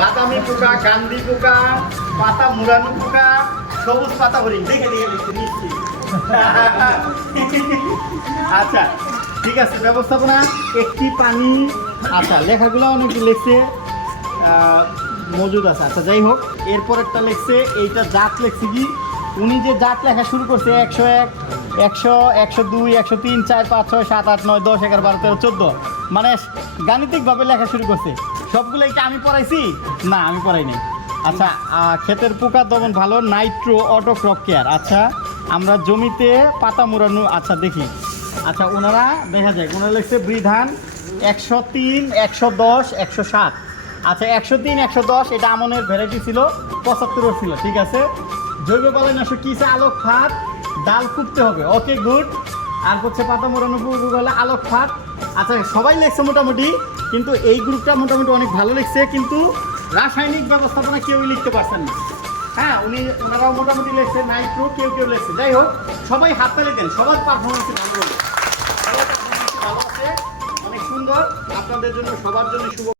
বাদামি পোকা, গান্ধী পোকা, পাতা মুড়ানো পোকা, সবুজ পাতা হরিণ। দেখে দেখে লিখতে নিচ্ছি। আচ্ছা ঠিক আছে, ব্যবস্থাপনা একটি পানি। আচ্ছা লেখাগুলো অনেক লিখছে, মজুদ আছে। আচ্ছা যাই হোক, এরপরেরটা লিখছে এইটা জাত লিখছে কি, উনি যে জাত লেখা শুরু করছে 101, 100, 102, 103, 4, 5, 6, 7, 8, 9, 10, 11, 12, 13, 14, মানে গাণিতিকভাবে লেখা শুরু করছে। সবগুলো কি আমি পড়াইছি? না, আমি পড়াইনি। আচ্ছা, ক্ষেতের পোকা দমন ভালো, নাইট্রো অটো ক্রপ কেয়ার। আচ্ছা আমরা জমিতে পাতা মোড়ানো। আচ্ছা দেখি, আচ্ছা ওনারা দেখা যায় ওনারা লিখছে বৃধান 103, 110, 107। আচ্ছা 103, 110 এটা আমনের ভ্যারাইটি ছিল, 75 ছিল। ঠিক আছে, জৈব বালাইনাশক কী আছে? আলোক ফাঁদ, ডাল কুপতে হবে। Okay good. আর হচ্ছে পাতা মোড়ানো হলে আলোক ফাঁদ। আচ্ছা সবাই লিখছে মোটামুটি, কিন্তু এই গ্রুপটা মোটামুটি অনেক ভালো লিখছে, কিন্তু রাসায়নিক ব্যবস্থাপনা কেউই লিখতে পারছেন না। হ্যাঁ ওনারাও মোটামুটি লিখছে, নাইট্রো কেউ কেউ লিখছে। যাই হোক, সবাই হাততালি দেন, সবার পারফরমেন্স ভালো বলে, সবার পারফরমেন্স ভালো আছে, অনেক সুন্দর। আপনাদের জন্য সবার জন্য শুভ।